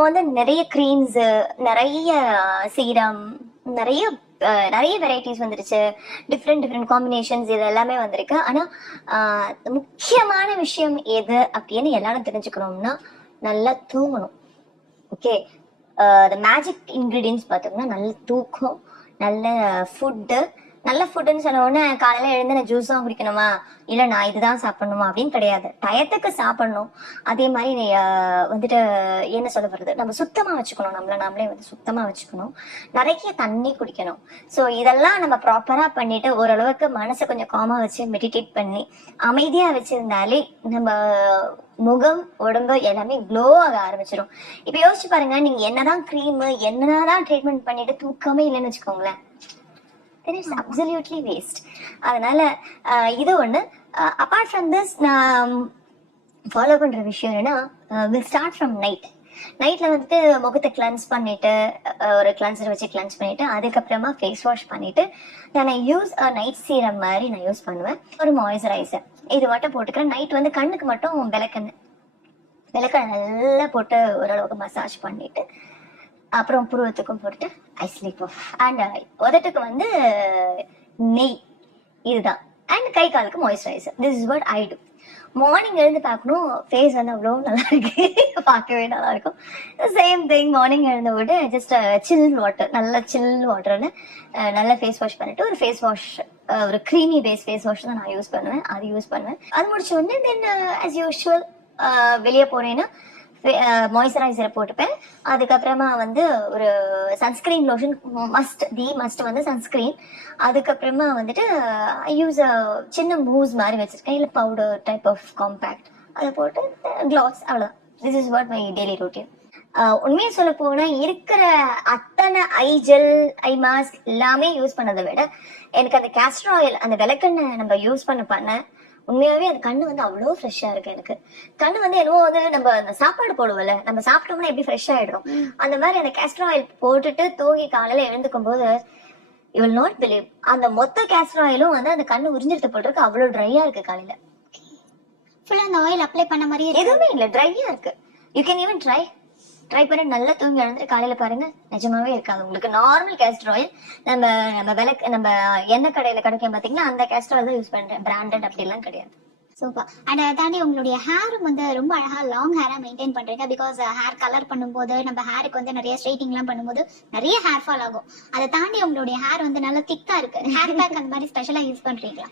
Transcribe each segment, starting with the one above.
இப்போ வந்து நிறைய க்ரீம்ஸு நிறைய சீரம் நிறைய நிறைய வெரைட்டிஸ் வந்துருச்சு. டிஃப்ரெண்ட் டிஃப்ரெண்ட் காம்பினேஷன்ஸ் இது எல்லாமே வந்திருக்கு. ஆனால் முக்கியமான விஷயம் எது அப்படின்னு எல்லாரும் தெரிஞ்சுக்கணும்னா நல்லா தூங்கணும். ஓகே த மேஜிக் இன்க்ரீடியன்ஸ் பார்த்தோம்னா நல்ல தூக்கம் நல்ல ஃபுட்டு நல்ல ஃபுட்டுன்னு சொன்ன உடனே காலையில எழுந்து நான் ஜூஸ் தான் குடிக்கணுமா? இல்ல நான் இதுதான் சாப்பிடணுமா? அப்படின்னு கிடையாது. டயத்துக்கு சாப்பிடணும். அதே மாதிரி வந்துட்டு என்ன சொல்ல வருது நம்ம சுத்தமா வச்சுக்கணும். நம்மள நாமளே வந்து சுத்தமா வச்சுக்கணும். நிறைய தண்ணி குடிக்கணும். ஸோ இதெல்லாம் நம்ம ப்ராப்பரா பண்ணிட்டு ஓரளவுக்கு மனசை கொஞ்சம் காமா வச்சு மெடிடேட் பண்ணி அமைதியா வச்சிருந்தாலே நம்ம முகம் உடம்பு எல்லாமே க்ளோ ஆக ஆரம்பிச்சிடும் இப்ப யோசிச்சு பாருங்க நீங்க என்னதான் க்ரீம் என்னதான் ட்ரீட்மெண்ட் பண்ணிட்டு தூக்கமே இல்லைன்னு வச்சுக்கோங்களேன். தென் இட்ஸ் அப்சல்யூட்லி வேஸ்ட் அதனால இது ஒண்ணு. அப்பார்ட் ஃப்ரம் திஸ் நான் ஃபாலோ பண்ற விஷயம் என்னன்னா வில் ஸ்டார்ட் ஃப்ரம் நைட் நைட்ல வந்துட்டு முகத்தை கிளன்ஸ் பண்ணிட்டு ஒரு கிளன்சர் வச்சு கிளன்ஸ் பண்ணிட்டு அதுக்கப்புறமா ஃபேஸ் வாஷ் பண்ணிட்டு நான் யூஸ் நைட் சீரம் மாதிரி நான் யூஸ் பண்ணுவேன். ஒரு மாய்ஸ்சரைசர் இது மட்டும் போட்டுக்கிறேன். நைட் வந்து கண்ணுக்கு மட்டும் விளக்கெண்ணெய் விளக்க நல்லா போட்டு ஓரளவுக்கு மசாஜ் பண்ணிட்டு அப்புறம் புருவத்துக்கும் போட்டுட்டு ஐ ஸ்லீப் ஆஃப் அண்ட் உதட்டுக்கு வந்து நெய். இதுதான். அண்ட் கை காலுக்கு moisturiser this is what I do morning எழுந்து பார்க்கணும். ஃபேஸ் வந்து அவ்வளோ நல்லா இருக்கு பார்க்கவே நல்லா இருக்கும் சேம் திங் மார்னிங் எழுந்த விட்டு ஜஸ்ட் சில் வாட்டர் நல்ல சில் வாட்டர்னு uh, நல்ல ஃபேஸ் வாஷ் பண்ணிட்டு ஒரு ஃபேஸ் வாஷ் uh, ஒரு க்ரீமி பேஸ் ஃபேஸ் வாஷ் தான் நான் யூஸ் பண்ணுவேன். அது யூஸ் பண்ணுவேன். அது முடிச்ச உடனே தென் ஆஸ் யூஷுவல் வெளியே போனேன்னா மாய்ஸ்சரைசரை போட்டுப்பேன். அதுக்கப்புறமா வந்து ஒரு sunscreen lotion must the must வந்து சன்ஸ்கிரீன் அதுக்கப்புறமா வந்துட்டு ஐ யூஸ் சின்ன மூவ்ஸ் மாதிரி வச்சிருக்கேன். இல்லை பவுடர் டைப் ஆஃப் காம்பேக்ட் அதை போட்டு க்ளாஸ் அவ்வளோதான் this is what my daily routine உண்மையை சொல்ல போனா இருக்கிற அத்தனை ஐ ஜெல் ஐ மாஸ்க் எல்லாமே யூஸ் பண்ணதை விட எனக்கு அந்த கேஸ்டர் ஆயில் அந்த விளக்கெண்ணெய் நம்ம யூஸ் பண்ண பண்ண உண்மையாவே அந்த கண்ணு வந்து அவ்வளோ ஃப்ரெஷ்ஷா இருக்கு எனக்கு. கண்ணு வந்து என்னவோ வந்து நம்ம அந்த சாப்பாடு போடுவோம்ல நம்ம சாப்பிட்டோம்னா எப்படி ஃப்ரெஷ் ஆயிடும்? அந்த மாதிரி அந்த கேஸ்டர் ஆயில் போட்டுட்டு தூங்கி காலையில எழுந்துக்கும் போது யூ வில் நாட் பிலீவ் அந்த மொத்த கேஸ்டர் ஆயிலும் வந்து அந்த கண்ணு உறிஞ்சிருத்து போட்டிருக்கு அவ்வளவு ட்ரையா இருக்கு காலையில. ஃபுல்லா அந்த ஆயில் அப்ளை பண்ண இருக்கு. எதுவுமே இல்ல ட்ரையா இருக்கு. You can even try try பண்ணி நல்லா தூங்கி எழுந்துட்டு காலையில பாருங்க. நிஜமாவே இருக்காது. உங்களுக்கு நார்மல் கேஸ்டர் ஆயில் நம்ம நம்ம விளக்கு நம்ம எண்ணெய் கடையில கிடைக்கும் பாத்தீங்கன்னா அந்த கேஸ்டர் ஆயில் தான் யூஸ் பண்றேன். பிராண்டட் அப்படிலாம் கிடையாது. சூப்பர் அண்ட் தாண்டி உங்களுடைய ஹேரும் வந்து ரொம்ப அழகா லாங் ஹேரா மெயின்டைன் பண்றீங்க. பிகாஸ் ஹேர் கலர் பண்ணும்போது நம்ம ஹேருக்கு வந்து நிறைய ஸ்ட்ரைட்டிங்லாம் பண்ணும்போது நிறைய ஹேர் ஃபால் ஆகும். அதை தாண்டி உங்களுடைய ஹேர் வந்து நல்லா திக்கா இருக்கு. ஹேர் பேக் அந்த மாதிரி ஸ்பெஷலா யூஸ் பண்றீங்களா?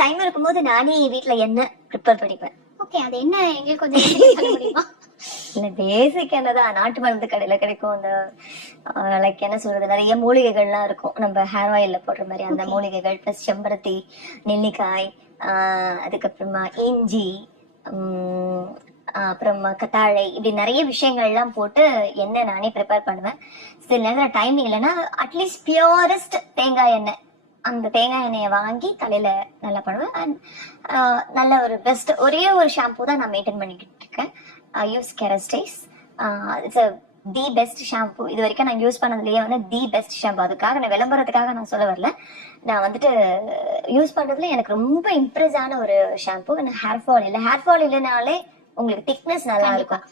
டைம் இருக்கும்போது நானே வீட்ல எண்ணெய் ப்ரிப்பேர் பண்ணிப்பேன். ஓகே அது என்ன எங்களுக்கு கொஞ்சம் இல்ல பேசிக் என்னதான் நாட்டு மருந்து கடையில கிடைக்கும். அந்த லைக் என்ன சொல்றது நிறைய மூலிகைகள்லாம் இருக்கும். நம்ம ஹேர் ஆயில்ல போடுற மாதிரி அந்த மூலிகைகள் பிளஸ் செம்பருத்தி நெல்லிக்காய் ஆஹ் அதுக்கப்புறமா இஞ்சி அப்புறமா கத்தாழை இப்படி நிறைய விஷயங்கள்லாம் போட்டு எண்ணெய் நானே ப்ரிப்பேர் பண்ணுவேன். சில நேரம் டைம் இல்லைன்னா அட்லீஸ்ட் பியூரஸ்ட் தேங்காய் எண்ணெய். அந்த தேங்காய் எண்ணெயை வாங்கி தலையில நல்லா பண்ணுவேன். அண்ட் நல்ல ஒரு பெஸ்ட் ஒரே ஒரு ஷாம்பு தான் நான் மெயின்டைன் பண்ணிக்கிட்டு இருக்கேன். Use Kerastase it's the best shampoo இது வரைக்கும் நான் யூஸ் பண்ணதுலயே வந்து தி பெஸ்ட் ஷாம்பு அதுக்காக நான் விளம்பரத்துக்காக நான் சொல்ல வரல. நான் வந்துட்டு யூஸ் பண்றதுல எனக்கு ரொம்ப இம்ப்ரெஸ் ஆன ஒரு ஷாம்பு ஹேர் ஃபால் இல்லை. ஹேர் ஃபால் இல்லைனாலே உங்களுக்கு திக்னஸ் நல்லா இருக்கும்.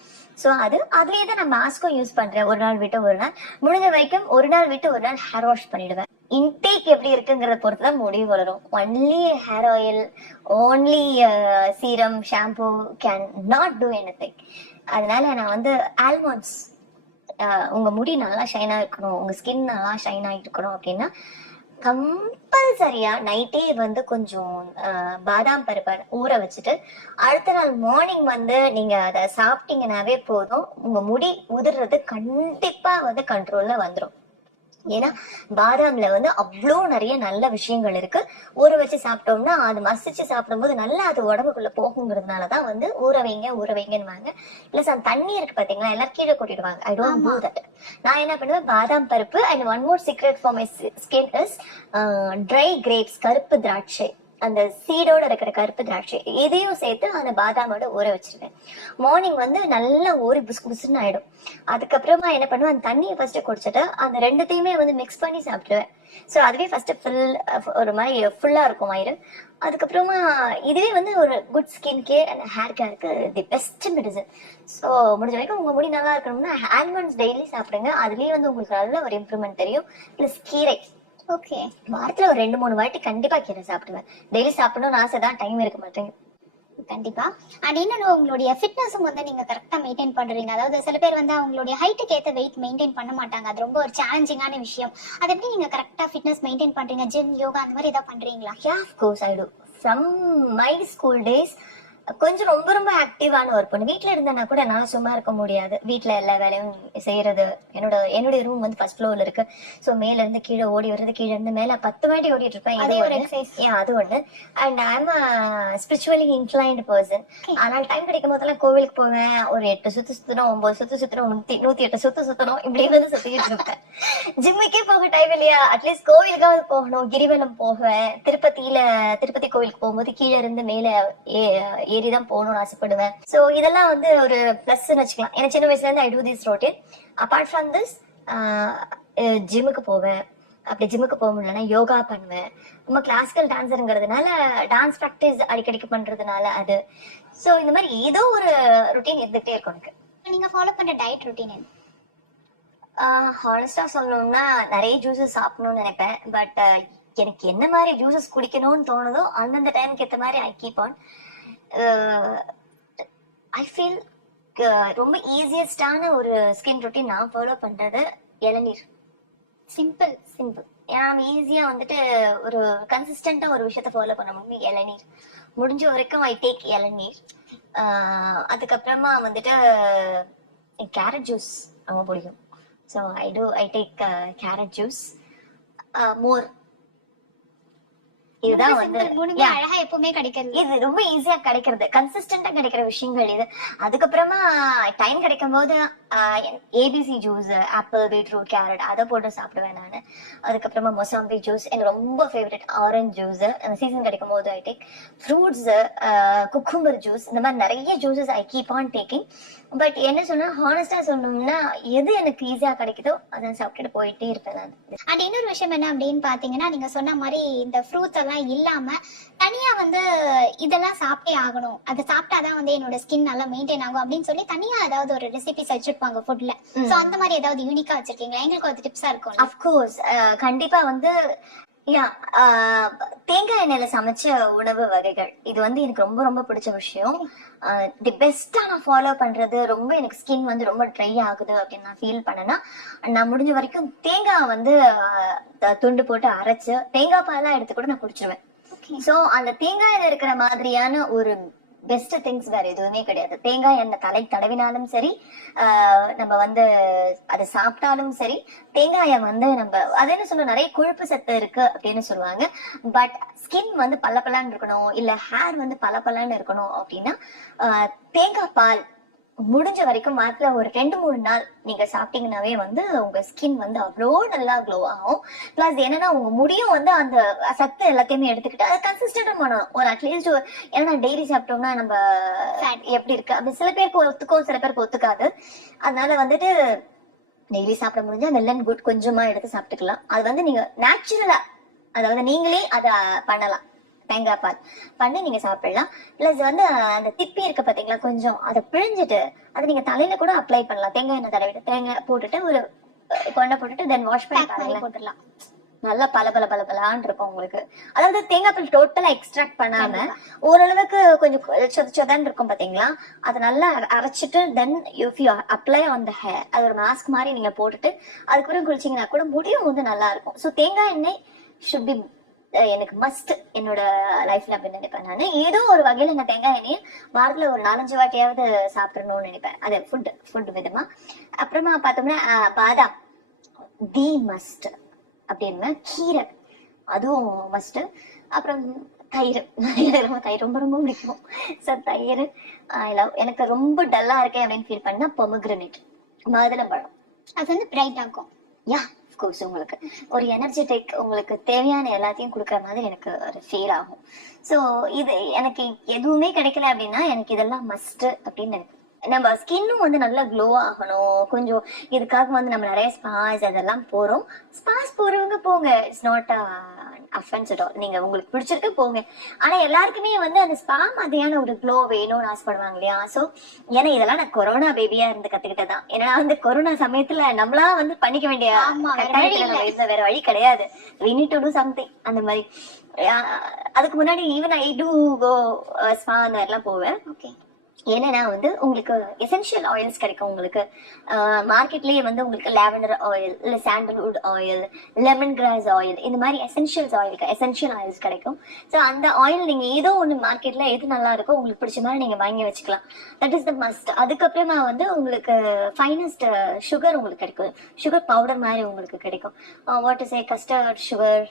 ஸோ அது அதுலேயே தான் நான் மாஸ்க்கும் யூஸ் பண்றேன். ஒரு நாள் விட்டு ஒரு நாள். முடிஞ்ச வரைக்கும் ஒரு நாள் விட்டு ஒரு நாள் ஹேர் வாஷ் பண்ணிடுவேன். இன்டேக் எப்படி இருக்குங்கிறத பொறுத்து தான் முடி வளரும் only hair oil only serum shampoo can not do any அதனால நான் வந்து ஆல்மண்ட்ஸ் uh, உங்க முடி நல்லா ஷைனா இருக்கணும் உங்க ஸ்கின் நல்லா ஷைனா இருக்கணும் அப்படின்னா கம்பல்சரியா நைட்டே வந்து கொஞ்சம் uh, பாதாம் பருப்பை ஊற வச்சுட்டு அடுத்த நாள் மார்னிங் வந்து நீங்க அதை சாப்பிட்டீங்கன்னாவே போதும். உங்க முடி உதிர்றது கண்டிப்பா வந்து கண்ட்ரோல்ல வந்துடும் ஏன்னா பாதாம்ல வந்து அவ்வளோ நிறைய நல்ல விஷயங்கள் இருக்கு. ஊற வச்சு சாப்பிட்டோம்னா அது மசிச்சு சாப்பிடும்போது நல்லா அது உடம்புக்குள்ள போகுங்கிறதுனால தான் வந்து ஊற வைங்க ஊற வைங்கன்னுவாங்க. பிளஸ் அந்த தண்ணி இருக்கு பாத்தீங்களா எல்லாரும் கீழே கொட்டிடுவாங்க. ஐ டோன்ட் டூ தட் நான் என்ன பண்ணுவேன் பாதாம் பருப்பு and one more secret for my skin is dry grapes கருப்பு திராட்சை. அந்த சீடோட இருக்கிற கருப்பு திராட்சை இதையும் சேர்த்து அந்த பாதாமோட ஊற வச்சிருவேன் மார்னிங் வந்து நல்லா ஊறி புசு புசுன்னு ஆயிடும். அதுக்கப்புறமா என்ன பண்ணுவேன் அந்த தண்ணியை ஃபர்ஸ்ட் குடிச்சிட்டு அந்த ரெண்டுத்தையுமே வந்து மிக்ஸ் பண்ணி சாப்பிடுவேன் ஸோ அதுவே ஃபர்ஸ்ட் ஃபுல் ஒரு மாதிரி ஃபுல்லா இருக்கும் வயிறு. அதுக்கப்புறமா இதுவே வந்து ஒரு good skin care and hair கேருக்கு the best medicine so முடிஞ்ச வரைக்கும் உங்க முடி நல்லா இருக்கணும்னா ஆல்மண்ட்ஸ் டெய்லி சாப்பிடுங்க. அதுலயே வந்து உங்களுக்கு நல்ல ஒரு இம்ப்ரூவ்மெண்ட் தெரியும். ப்ளஸ் கீரை. ஓகே. வாரத்துல ஒரு ரெண்டு மூணு வாட்டி கண்டிப்பா கீரை சாப்பிடுவேன். டெய்லி சாப்பிடணும்னு ஆசை தான் டைம் இருக்க மாட்டேங்குது. கண்டிப்பா. அண்ட் இன்னொன்னு உங்களுடைய ஃபிட்னஸும் வந்து நீங்க கரெக்டா மெயின்டைன் பண்றீங்க. அதாவது சில பேர் வந்து அவங்களுடைய ஹைட்டுக்கு ஏத்த வெயிட் மெயின்டைன் பண்ண மாட்டாங்க. அது ரொம்ப ஒரு சேலஞ்சிங்கான விஷயம். அது எப்படி நீங்க கரெக்டா ஃபிட்னஸ் மெயின்டைன் பண்றீங்க? ஜிம் யோகா அந்த மாதிரி ஏதாவது பண்றீங்களா? Yeah course I do from my school days கொஞ்சம் ரொம்ப ரொம்ப ஆக்டிவான ஒரு பொண்ணு. வீட்ல இருந்தேன்னா கூட என்னால சும்மா இருக்க முடியாது. வீட்ல எல்லா வேலையும் செய்யறது என்னோட என்னுடைய ரூம் வந்து ஃபர்ஸ்ட் ஃப்ளோர்ல இருக்கு. சோ மேல இருந்து கீழே ஓடி வர்றது கீழே இருந்து மேல பத்து வாட்டி ஓடிட்டு இருப்பேன். அதே இது ஒரு ஒண்ணு. And I am spiritually inclined person. ஆனால் டைம் கிடைக்கும் போதெல்லாம் கோவிலுக்கு போவேன். ஒரு எட்டு சுத்து சுத்தணும் ஒன்பது சுத்து சுத்தணும் நூத்தி நூத்தி எட்டு சுத்து சுத்தணும் இப்படி வந்து சுத்திட்டு இருப்பேன். ஜிம்முக்கே போக டைம் இல்லையா? அட்லீஸ்ட் கோவிலுக்காவது போகணும். கிரிவலம் போவேன். திருப்பதியில திருப்பதி கோவிலுக்கு போகும்போது கீழே இருந்து மேல ஏ- ஏறிதான் போகணும்னு ஆசைப்படுவேன். சோ இதெல்லாம் வந்து ஒரு பிளஸ் வச்சுக்கலாம். ஏன்னா சின்ன வயசுல இருந்து I do this routine apart from this ஜிம்முக்கு போவேன். அப்படி ஜிம்முக்கு போக முடியலன்னா யோகா பண்ணுவேன். நம்ம கிளாசிக்கல் டான்ஸருங்கிறதுனால டான்ஸ் ப்ராக்டிஸ் அடிக்கடிக்கு பண்றதுனால அது. சோ இந்த மாதிரி ஏதோ ஒரு ருட்டீன் இருந்துகிட்டே இருக்கும் எனக்கு. நீங்க ஃபாலோ பண்ற டயட் ரொட்டீன் என்ன? ஹானஸ்டா சொல்லணும்னா நிறைய ஜூஸஸ் சாப்பிடணும்னு நினைப்பேன். பட் எனக்கு என்ன மாதிரி ஜூஸஸ் குடிக்கணும்னு தோணுதோ அந்தந்த டைம்க்கு ஏற்ற மாதிரி I keep on Uh, I feel ரொம்ப ஈஸியஸ்டான ஒரு ஸ்கின் ரொட்டீன் நான் ஃபாலோ பண்றது இளநீர். சிம்பிள் சிம்பிள் ஏன்னா நம்ம ஈஸியா வந்துட்டு ஒரு கன்சிஸ்டண்டா ஒரு விஷயத்த ஃபாலோ பண்ண முடியும் இளநீர். முடிஞ்ச வரைக்கும் ஐ டேக் இளநீர். அதுக்கப்புறமா வந்துட்டு கேரட் ஜூஸ் ரொம்ப பிடிக்கும். So I do I take carrot juice more. இதுதான் வந்து. அழகா எப்பவுமே கிடைக்கிறது. இது ரொம்ப ஈஸியா கிடைக்கிறது. கன்சிஸ்டன்டா கிடைக்கிற விஷயங்கள் இது. அதுக்கப்புறமா டைம் கிடைக்கும் போது ABC juice apple beetroot carrot அதை போட்டு சாப்பிடுவேன் நான். அதுக்கப்புறமா மொசாம்பி ஜூஸ் எனக்கு ரொம்ப ஃபேவரட் ஆரஞ்சு ஜூஸ் அந்த சீசன் கிடைக்கும் போது I take fruits cucumber juice இந்த மாதிரி நிறைய juices I keep on taking but என்ன சொன்னா ஹானஸ்டா சொல்லணும்னா எது எனக்கு ஈஸியா கிடைக்குதோ அதை சாப்பிட்டுட்டு போயிட்டே இருப்பேன் நான். அண்ட் இன்னொரு விஷயம் என்ன அப்படின்னு பாத்தீங்கன்னா நீங்க சொன்ன மாதிரி இந்த ஃப்ரூட்ஸ் எல்லாம் இல்லாம தனியா வந்து இதெல்லாம் சாப்பிட்டே ஆகணும். அதை சாப்பிட்டாதான் வந்து என்னோட ஸ்கின் நல்லா மெயின்டைன் ஆகும் அப்படின்னு சொல்லி தனியா ஏதாவது ஒரு ரெசிபிஸ் வச்சிருப்பாங்க ஃபுட்ல சோ அந்த மாதிரி ஏதாவது யூனிக்கா வச்சிருக்கீங்களா? எங்களுக்கு அது டிப்ஸா இருக்கும் அஃப்கோர்ஸ் கண்டிப்பா வந்து தேங்காய் எண்ணெயில சமைச்ச உணவு வகைகள். இது வந்து எனக்கு ரொம்ப ரொம்ப பிடிச்ச விஷயம். தி பெஸ்டா நான் ஃபாலோ பண்றது ரொம்ப எனக்கு ஸ்கின் வந்து ரொம்ப ட்ரை ஆகுது அப்படின்னு நான் ஃபீல் பண்ணேன்னா நான் முடிஞ்ச வரைக்கும் தேங்காய் வந்து துண்டு போட்டு அரைச்சு தேங்காய் பாலா எடுத்து கூட நான் குடிச்சிருவேன். சோ அந்த தேங்காயில இருக்கிற மாதிரியான ஒரு பெஸ்ட் திங்ஸ் வேற எதுவுமே கிடையாது. தேங்காய் எண்ணெய் தலை தடவினாலும் சரி ஆஹ் நம்ம வந்து அதை சாப்பிட்டாலும் சரி தேங்காயை வந்து நம்ம அது என்ன சொல்லணும் நிறைய கொழுப்பு சத்து இருக்கு அப்படின்னு சொல்லுவாங்க. பட் ஸ்கின் வந்து பளபளன்னு இருக்கணும் இல்ல ஹேர் வந்து பளபளன்னு இருக்கணும் அப்படின்னா ஆஹ் தேங்காய் பால் முடிஞ்ச வரைக்கும் மாசத்துல ஒரு ரெண்டு மூணு நாள் நீங்க சாப்பிட்டீங்கன்னாவே வந்து உங்க ஸ்கின் வந்து அவ்வளோ நல்லா க்ளோ ஆகும். பிளஸ் என்னன்னா உங்க முடியும் வந்து அந்த சத்து எல்லாத்தையுமே எடுத்துக்கிட்டு அதை கன்சிஸ்டன்டா பண்ணணும். ஒரு அட்லீஸ்ட் ஏன்னா டெய்லி சாப்பிட்டோம்னா நம்ம. எப்படி இருக்கு? அப்படி சில பேருக்கு ஒத்துக்கும் சில பேருக்கு ஒத்துக்காது. அதனால வந்துட்டு டெய்லி சாப்பிட முடிஞ்சா வெள்ளன் குட் கொஞ்சமா எடுத்து சாப்பிட்டுக்கலாம். அது வந்து நீங்க நேச்சுரலா அதாவது நீங்களே அதை பண்ணலாம். தேங்காய் பால் பண்ணி நீங்க சாப்பிடலாம். பிளஸ் வந்து அந்த திப்பி இருக்கு பாத்தீங்களா கொஞ்சம் அதை பிழிஞ்சிட்டு அதை நீங்க தலையில கூட அப்ளை பண்ணலாம். தேங்காய் எண்ணெய் தடவிட்டு தேங்காய் போட்டுட்டு ஒரு கொண்டை போட்டுட்டு தென் வாஷ் பண்ணி போட்டுடலாம். நல்லா பல பல பல பலான்னு இருக்கும் உங்களுக்கு. அதாவது தேங்காய் பால் டோட்டலா எக்ஸ்ட்ராக்ட் பண்ணாம ஓரளவுக்கு கொஞ்சம் சொத சொதன்னு இருக்கும் பாத்தீங்களா? அதை நல்லா அர- அரைச்சிட்டு then if you apply on the hair அது ஒரு மாஸ்க் மாதிரி நீங்க போட்டுட்டு அதுக்கப்புறம் குளிச்சீங்கன்னா கூட முடியும் வந்து நல்லா இருக்கும். ஸோ தேங்காய் எண்ணெய் ஷுட் பி எனக்கு மஸ்ட் என்னோட லைஃப்ல அப்படின்னு நினைப்பேன் நான். ஏதோ ஒரு வகையில நான் தேங்காய் எண்ணெயை வாரத்துல ஒரு நாலஞ்சு வாட்டியாவது சாப்பிடணும்னு நினைப்பேன். அது ஃபுட் ஃபுட் விதமா. அப்புறமா பார்த்தோம்னா பாதாம். தி மஸ்ட் அப்படின்னா கீரை. அதுவும் மஸ்ட் அப்புறம் தயிர். ரொம்ப தயிர் ரொம்ப ரொம்ப பிடிக்கும். ஸோ தயிர் ஐ லவ் எனக்கு ரொம்ப டல்லா இருக்கேன் அப்படின்னு ஃபீல் பண்ணா பொமக்ரனேட் மாதுளம்பழம். அது வந்து பிரைட் ஆகும் யா கோர்ஸ் உங்களுக்கு. ஒரு எனர்ஜெட்டிக் உங்களுக்கு தேவையான எல்லாத்தையும் கொடுக்குற மாதிரி எனக்கு ஒரு ஃபீல் ஆகும். ஸோ இது எனக்கு எதுவுமே கிடைக்கல அப்படின்னா எனக்கு இதெல்லாம் மஸ்ட் அப்படின்னு எனக்கு நம்ம ஸ்கின்னும் வந்து நல்லா க்ளோ ஆகணும். கொஞ்சம் இதுக்காக வந்து நம்ம நிறைய ஸ்பாஸ் அதெல்லாம் போறோம். ஸ்பாஸ் போறவங்க போங்க. It's not all. நீங்க உங்களுக்கு பிடிச்சிருக்கு போங்க. ஆனா எல்லாருக்குமே வந்து அந்த ஸ்பா மாதிரியான ஒரு க்ளோ வேணும்னு ஆசைப்படுவாங்க இல்லையா? சோ ஏன்னா இதெல்லாம் நான் கொரோனா பேபியா இருந்து கத்துக்கிட்டதான் ஏன்னா வந்து கொரோனா சமயத்துல நம்மளா வந்து பண்ணிக்க வேண்டிய இருந்த வேற வழி கிடையாது. We need to do something. அந்த மாதிரி. அதுக்கு முன்னாடி even I do go spa அந்த மாதிரிலாம் போவேன். ஓகே என்னன்னா வந்து உங்களுக்கு எசென்ஷியல் ஆயில்ஸ் கிடைக்கும் உங்களுக்கு. மார்க்கெட்லயே வந்து உங்களுக்கு லாவெண்டர் ஆயில் இல்ல sandalwood oil lemon grass oil இந்த மாதிரி எசென்ஷியல்ஸ் ஆயில் எசென்ஷியல் ஆயில்ஸ் கிடைக்கும். ஸோ அந்த ஆயில் நீங்க ஏதோ ஒன்று மார்க்கெட்ல எது நல்லா இருக்கோ உங்களுக்கு பிடிச்ச மாதிரி நீங்க வாங்கி வச்சுக்கலாம். தட் இஸ் த மஸ்ட் அதுக்கப்புறமா வந்து உங்களுக்கு ஃபைனஸ்ட் சுகர் உங்களுக்கு கிடைக்கும். சுகர் பவுடர் மாதிரி உங்களுக்கு கிடைக்கும். What is a custard sugar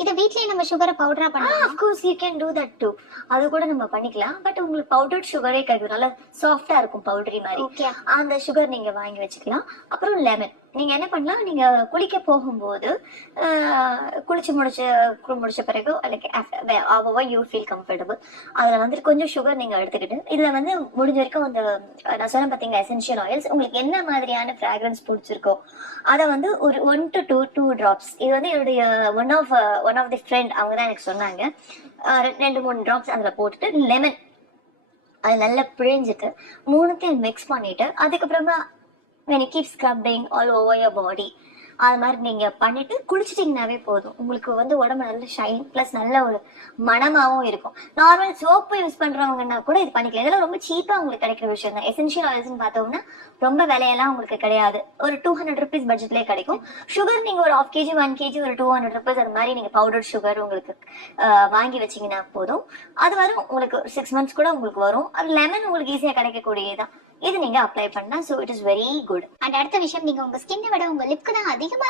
இதை வீட்லயே நம்ம சுகரை பவுடரா பண்ணலாம்? Of course you can do that too அது கூட நம்ம பண்ணிக்கலாம். பட் உங்களுக்கு பவுடர்ட் சுகரே கிடைக்கும் நல்லா சாஃப்டா இருக்கும் பவுடரி மாதிரி. அந்த சுகர் நீங்க வாங்கி வச்சுக்கலாம். அப்புறம் லெமன் நீங்க என்ன பண்ணலாம்? நீங்க குளிக்க போகும்போது குளிச்சு முடிச்சு கு- முடிச்ச பிறகு லைக் யூ ஃபீல் கம்ஃபர்டபுள் அதுல வந்துட்டு கொஞ்சம் சுகர் நீங்க எடுத்துக்கிட்டு இதுல வந்து முடிஞ்ச வரைக்கும் அந்த நான் சொன்ன பாத்தீங்க எசென்ஷியல் ஆயில்ஸ் உங்களுக்கு என்ன மாதிரியான ஃப்ராக்ரன்ஸ் பிடிச்சிருக்கோ அதை வந்து ஒரு one to two two drops இது வந்து என்னுடைய one of one of the friend அவங்க தான் எனக்கு சொன்னாங்க. ரெ- ரெண்டு மூணு டிராப்ஸ் அதுல போட்டுட்டு லெமன் அது நல்லா பிழிஞ்சிட்டு மூணுத்தையும் மிக்ஸ் பண்ணிட்டு அதுக்கப்புறமா when you keep scrubbing all over your body. அது மாதிரி நீங்க பண்ணிட்டு குளிச்சிட்டிங்கனாவே போதும். உங்களுக்கு வந்து உடம்பு நல்ல ஷைன் பிளஸ் நல்ல ஒரு மனமாவும் இருக்கும். நார்மல் சோப்பு யூஸ் பண்றவங்கன்னா கூட இது பண்ணிக்கலாம். இதெல்லாம் ரொம்ப சீப்பா உங்களுக்கு கிடைக்கிற விஷயம் தான் எசென்ஷியல் ஆயில்ஸ்னு பார்த்தோம்னா ரொம்ப விலையெல்லாம் உங்களுக்கு கிடையாது. ஒரு டூ ஹண்ட்ரட் ருபீஸ் பட்ஜெட்லேயே கிடைக்கும். சுகர் நீங்க ஒரு ஆஃப் கேஜி ஒன் கேஜி ஒரு டூ ஹண்ட்ரட் ருபீஸ் அது மாதிரி நீங்க பவுடர் சுகர் உங்களுக்கு வாங்கி வச்சீங்கன்னா போதும். அது வரும் உங்களுக்கு சிக்ஸ் மந்த்ஸ் கூட உங்களுக்கு வரும். அது லெமன் உங்களுக்கு ஈஸியா கிடைக்கக்கூடியதான் இது நீங்க அப்ளை பண்ணா so it is very good and அடுத்த விஷயம் நீங்க உங்க ஸ்கின்னை விட உங்க லிப்க்கு தான் அதிகமா